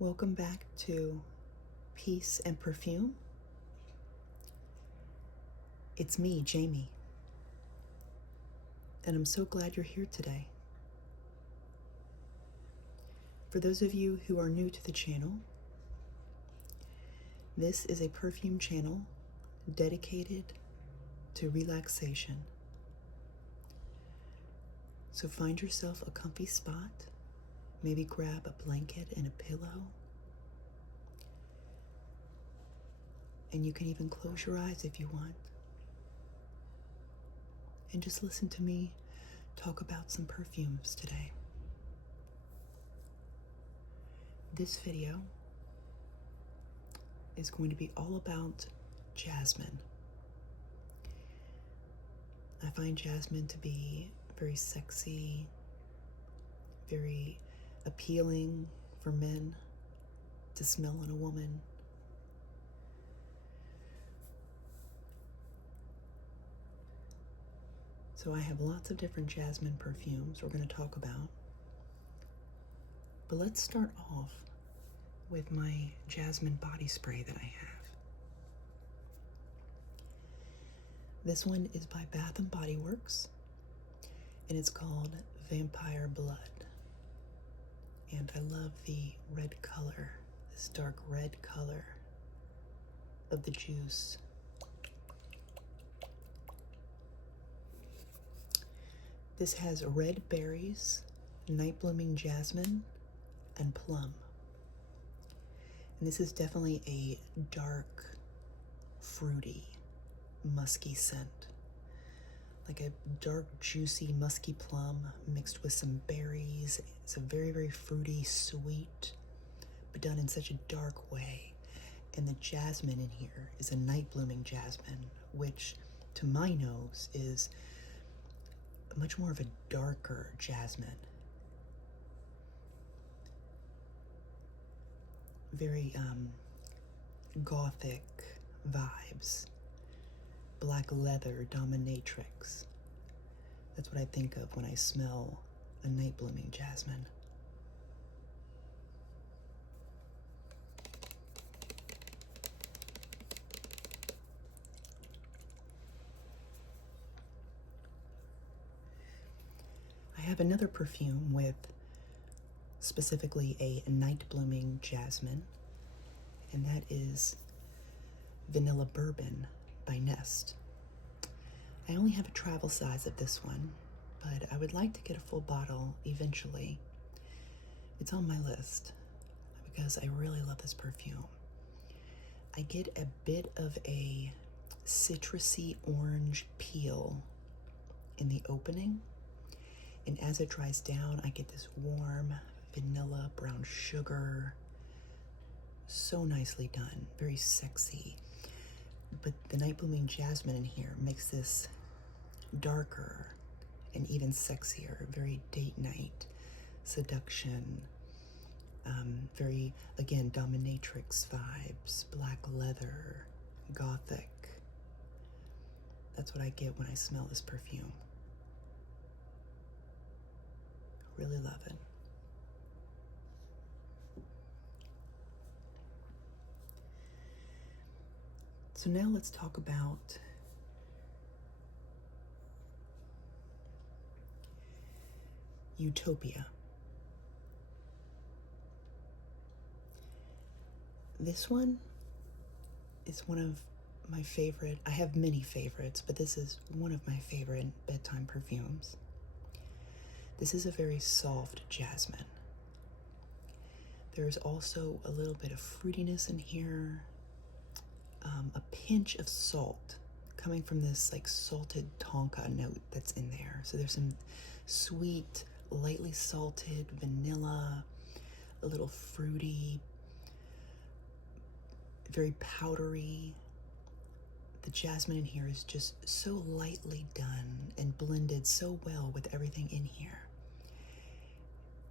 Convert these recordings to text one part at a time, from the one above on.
Welcome back to Peace and Perfume. It's me, Jamie, and I'm so glad you're here today. For those of you who are new to the channel, this is a perfume channel dedicated to relaxation. So find yourself a comfy spot, maybe grab a blanket and a pillow, and you can even close your eyes if you want, and just listen to me talk about some perfumes today. This video is going to be all about jasmine. I find jasmine to be very sexy, very appealing for men to smell in a woman. So I have lots of different jasmine perfumes we're going to talk about. But let's start off with my jasmine body spray that I have. This one is by Bath & Body Works, and it's called Vampire Blood. And I love the red color, this dark red color of the juice. This has red berries, night blooming jasmine, and plum. And this is definitely a dark, fruity, musky scent. Like a dark, juicy, musky plum mixed with some berries. It's a very, very fruity, sweet, but done in such a dark way. And the jasmine in here is a night blooming jasmine, which to my nose is much more of a darker jasmine. Very gothic vibes. Black leather dominatrix. That's what I think of when I smell a night blooming jasmine. I have another perfume with specifically a night blooming jasmine, and that is Vanilla Bourbon by Nest. I only have a travel size of this one, but I would like to get a full bottle eventually. It's on my list because I really love this perfume. I get a bit of a citrusy orange peel in the opening, and as it dries down, I get this warm vanilla brown sugar. So nicely done, very sexy. But the night blooming jasmine in here makes this darker and even sexier, very date night seduction, very, again, dominatrix vibes, black leather, gothic. That's what I get when I smell this perfume. Really love it. So now let's talk about Utopia. This one is one of my favorite. I have many favorites, but this is one of my favorite bedtime perfumes. This is a very soft jasmine. There's also a little bit of fruitiness in here. A pinch of salt coming from this like salted tonka note that's in there. So there's some sweet, lightly salted vanilla, a little fruity, very powdery. The jasmine in here is just so lightly done and blended so well with everything in here.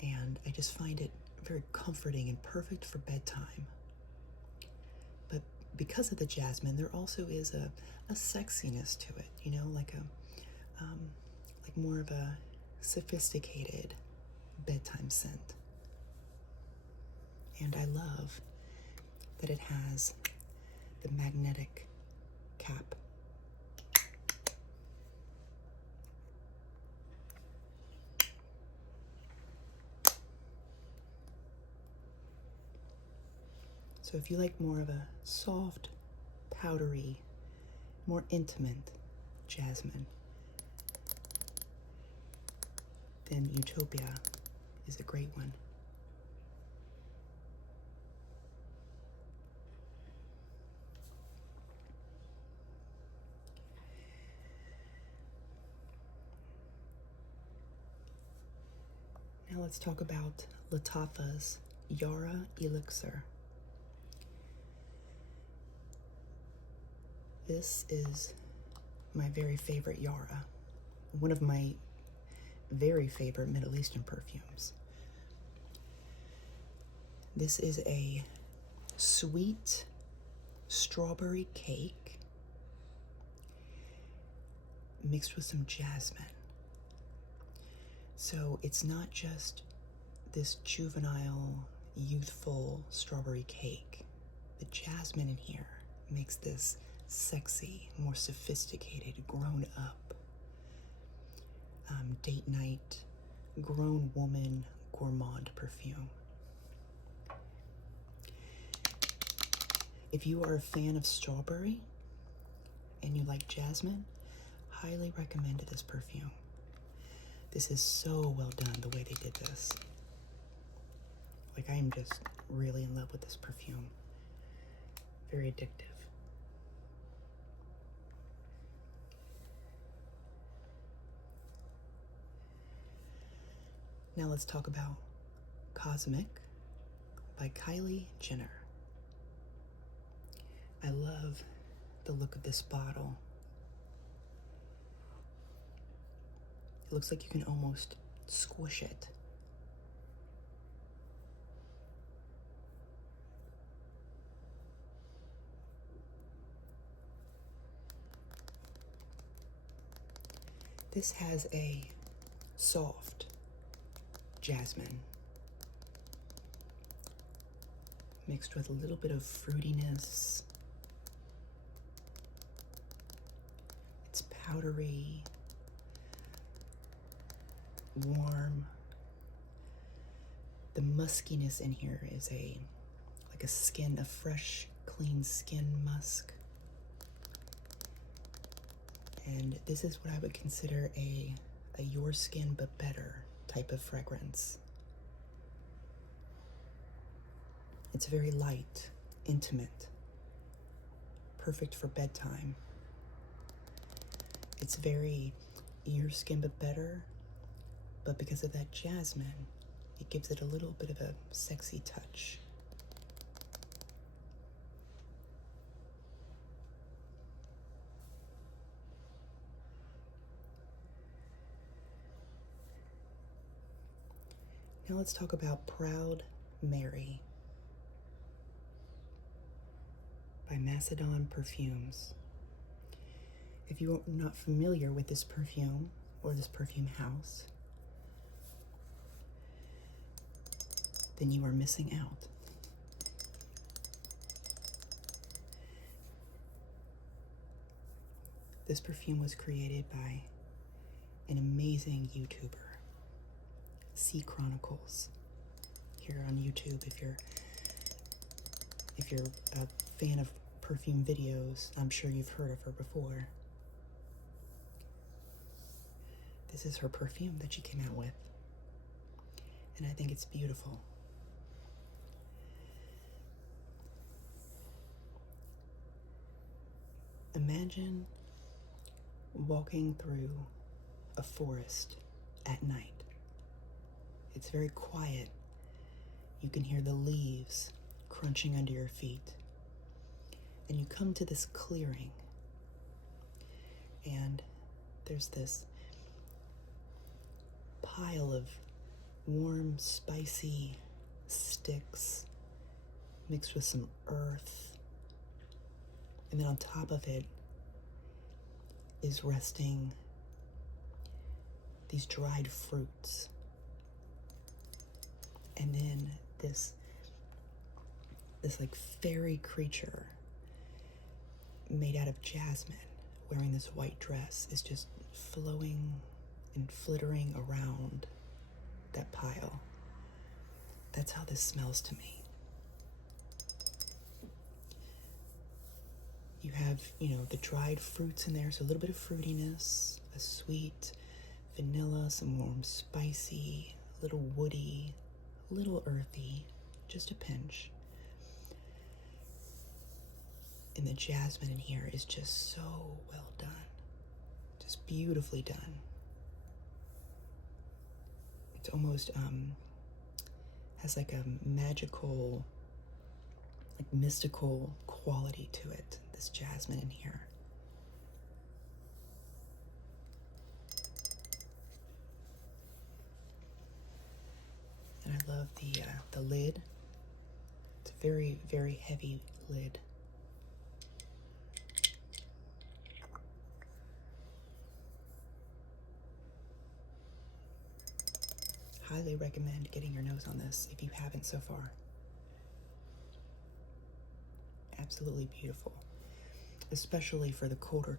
And I just find it very comforting and perfect for bedtime. But because of the jasmine, there also is a sexiness to it, you know, like more of a sophisticated bedtime scent. And I love that it has the magnetic cap. So if you like more of a soft, powdery, more intimate jasmine, then Utopia is a great one. Now let's talk about Lattafa's Yara Elixir. This is my very favorite Yara, one of my very favorite Middle Eastern perfumes. This is a sweet strawberry cake mixed with some jasmine. So it's not just this juvenile, youthful strawberry cake. The jasmine in here makes this sexy, more sophisticated, grown up, date night, grown woman, gourmand perfume. If you are a fan of strawberry and you like jasmine, highly recommend this perfume. This is so well done, the way they did this. Like, I am just really in love with this perfume. Very addictive. Now let's talk about Cosmic by Kylie Jenner. I love the look of this bottle. It looks like you can almost squish it. This has a soft jasmine mixed with a little bit of fruitiness. It's powdery, warm. The muskiness in here is like a fresh, clean skin musk. And this is what I would consider a your skin but better type of fragrance. It's very light, intimate, perfect for bedtime. It's very your skin but better, but because of that jasmine, it gives it a little bit of a sexy touch. Now let's talk about Proud Mary by Jasmine Perfumes. If you are not familiar with this perfume or this perfume house, then you are missing out. This perfume was created by an amazing YouTuber, Sea Chronicles, here on YouTube. If you're a fan of perfume videos, I'm sure you've heard of her before. This is her perfume that she came out with, and I think it's beautiful. Imagine walking through a forest at night. It's very quiet. You can hear the leaves crunching under your feet. And you come to this clearing, and there's this pile of warm, spicy sticks mixed with some earth. And then on top of it is resting these dried fruits. And then this this like fairy creature made out of jasmine wearing this white dress is just flowing and flittering around that pile. That's how this smells to me. You have, the dried fruits in there, so a little bit of fruitiness, a sweet vanilla, some warm spicy, a little woody, a little earthy, just a pinch. And the jasmine in here is just so well done. Just beautifully done. It's almost has like a magical, like mystical quality to it, this jasmine in here. And I love the lid. It's a very, very heavy lid. Highly recommend getting your nose on this if you haven't so far. Absolutely beautiful, especially for the colder.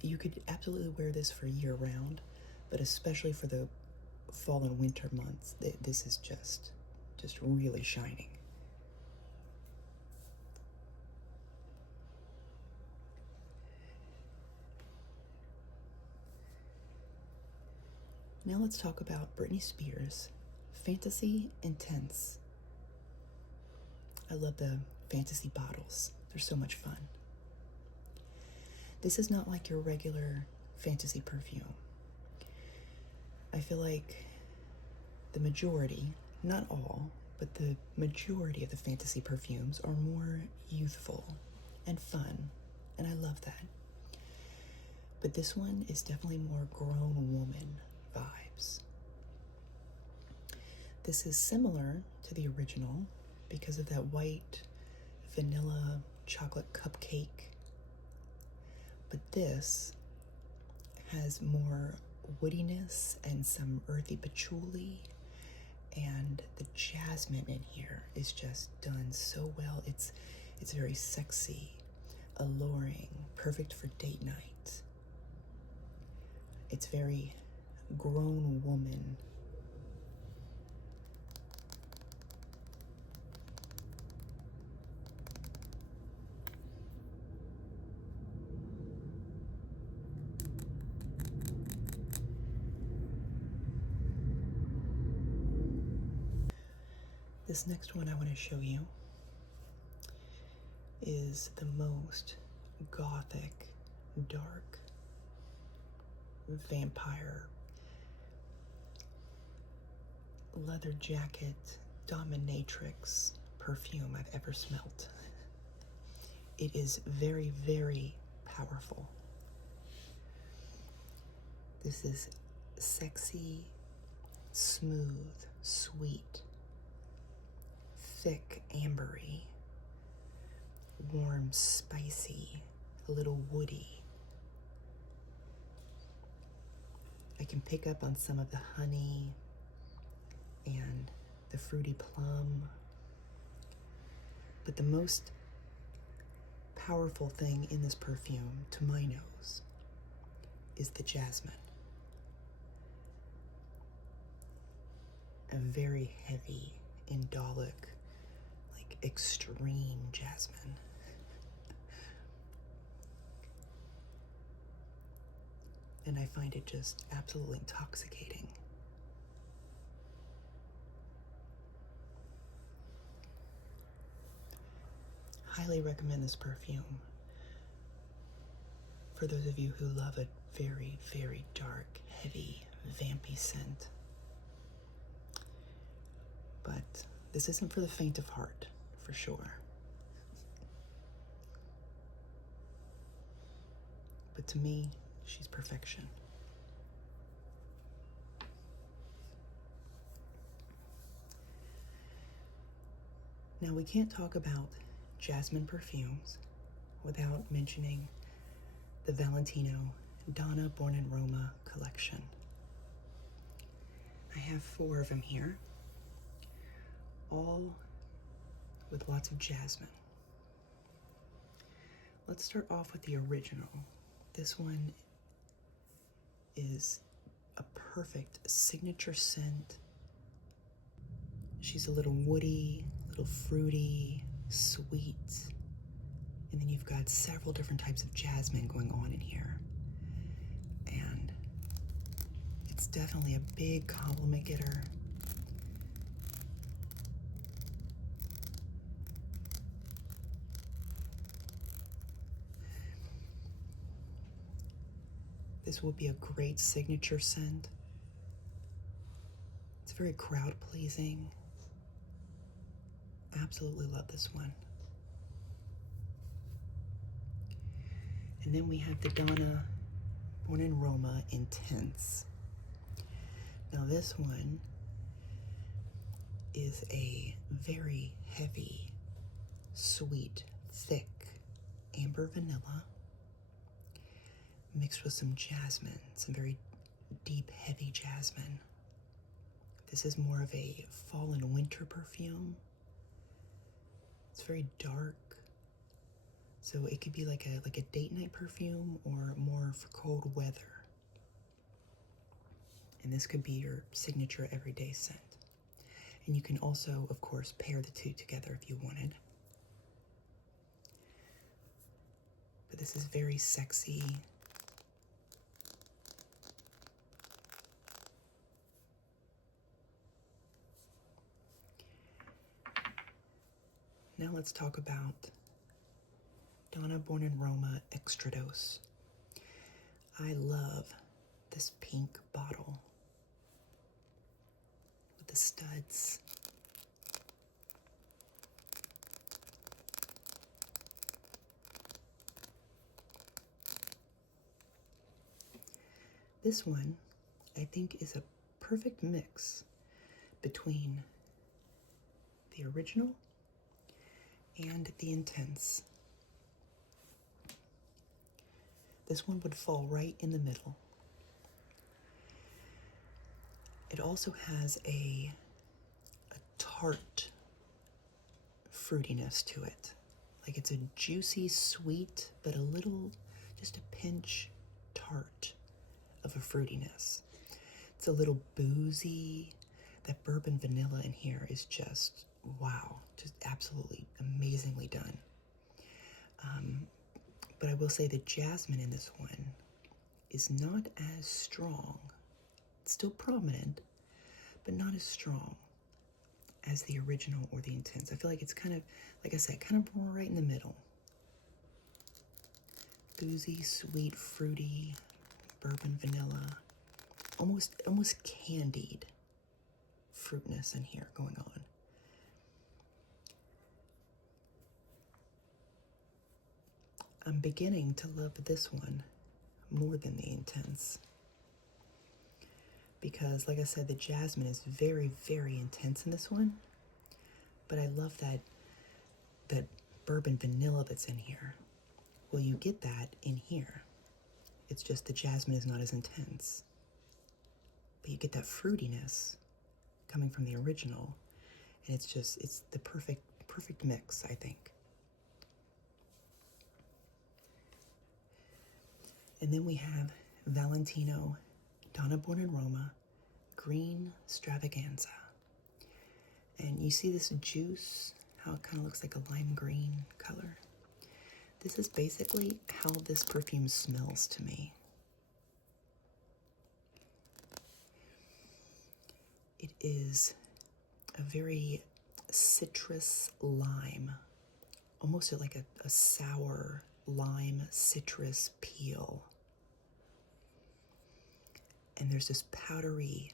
You could absolutely wear this for year round, but especially for the fall and winter months, this is just really shining. Now let's talk about Britney Spears' Fantasy Intense. I love the fantasy bottles. They're so much fun. This is not like your regular fantasy perfume. I feel like the majority, not all, but the majority of the fantasy perfumes are more youthful and fun, and I love that. But this one is definitely more grown woman vibes. This is similar to the original because of that white vanilla chocolate cupcake, but this has more woodiness and some earthy patchouli, and the jasmine in here is just done so well. It's very sexy, alluring, perfect for date night. It's very grown woman. This next one I want to show you is the most gothic, dark, vampire, leather jacket, dominatrix perfume I've ever smelt. It is very, very powerful. This is sexy, smooth, sweet, thick, ambery, warm, spicy, a little woody. I can pick up on some of the honey and the fruity plum. But the most powerful thing in this perfume, to my nose, is the jasmine. A very heavy, indolic, like extreme jasmine. And I find it just absolutely intoxicating. Highly recommend this perfume for those of you who love a very, very dark, heavy, vampy scent. But this isn't for the faint of heart, for sure. But to me, she's perfection. Now, we can't talk about Jasmine Perfumes without mentioning the Valentino Donna Born in Roma collection. I have 4 of them here, all with lots of jasmine. Let's start off with the original. This one is a perfect signature scent. She's a little woody, a little fruity, sweet. And then you've got several different types of jasmine going on in here. And it's definitely a big compliment getter. This will be a great signature scent. It's very crowd pleasing. Absolutely love this one. And then we have the Donna Born in Roma Intense. Now this one is a very heavy, sweet, thick amber vanilla mixed with some jasmine, some very deep, heavy jasmine. This is more of a fall and winter perfume. It's very dark, so it could be like a date night perfume or more for cold weather. And this could be your signature everyday scent. And you can also, of course, pair the two together if you wanted. But this is very sexy. Now let's talk about Donna Born in Roma Extra Dose. I love this pink bottle with the studs. This one, I think, is a perfect mix between the original and the Intense. This one would fall right in the middle. It also has a tart fruitiness to it. Like it's a juicy sweet, but a little, just a pinch tart of a fruitiness. It's a little boozy. That bourbon vanilla in here is just, wow, just absolutely amazingly done. But I will say the jasmine in this one is not as strong. It's still prominent, but not as strong as the original or the Intense. I feel like it's kind of, like I said, kind of right in the middle. Boozy, sweet, fruity, bourbon vanilla, almost candied fruitness in here going on. I'm beginning to love this one more than the Intense. Because, like I said, the jasmine is very, very intense in this one. But I love that bourbon vanilla that's in here. Well, you get that in here. It's just the jasmine is not as intense. But you get that fruitiness coming from the original. And it's the perfect mix, I think. And then we have Valentino Donna Born in Roma Green Stravaganza. And you see this juice, how it kind of looks like a lime green color. This is basically how this perfume smells to me. It is a very citrus lime, almost like a sour lime citrus peel. And there's this powdery,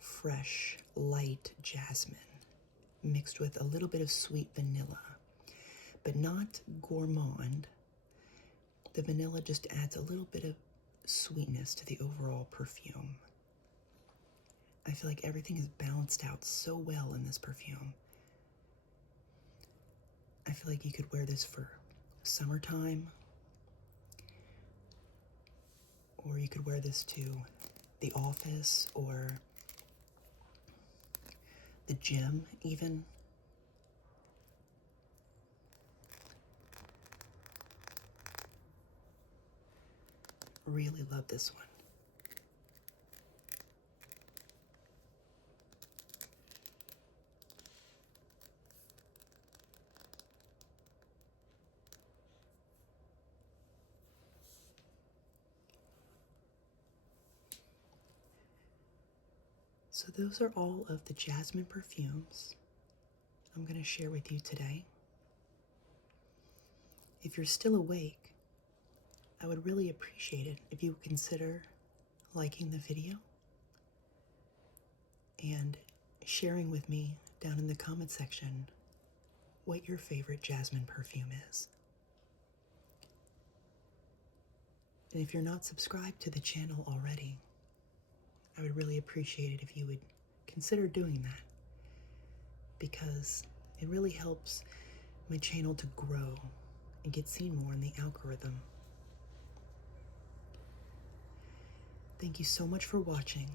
fresh, light jasmine mixed with a little bit of sweet vanilla, but not gourmand. The vanilla just adds a little bit of sweetness to the overall perfume. I feel like everything is balanced out so well in this perfume. I feel like you could wear this for summertime, or you could wear this to the office or the gym even. really love this one. So those are all of the Jasmine perfumes I'm going to share with you today. If you're still awake, I would really appreciate it if you would consider liking the video and sharing with me down in the comment section what your favorite Jasmine perfume is. And if you're not subscribed to the channel already, I would really appreciate it if you would consider doing that, because it really helps my channel to grow and get seen more in the algorithm. Thank you so much for watching,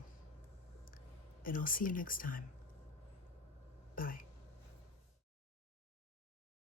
and I'll see you next time. Bye.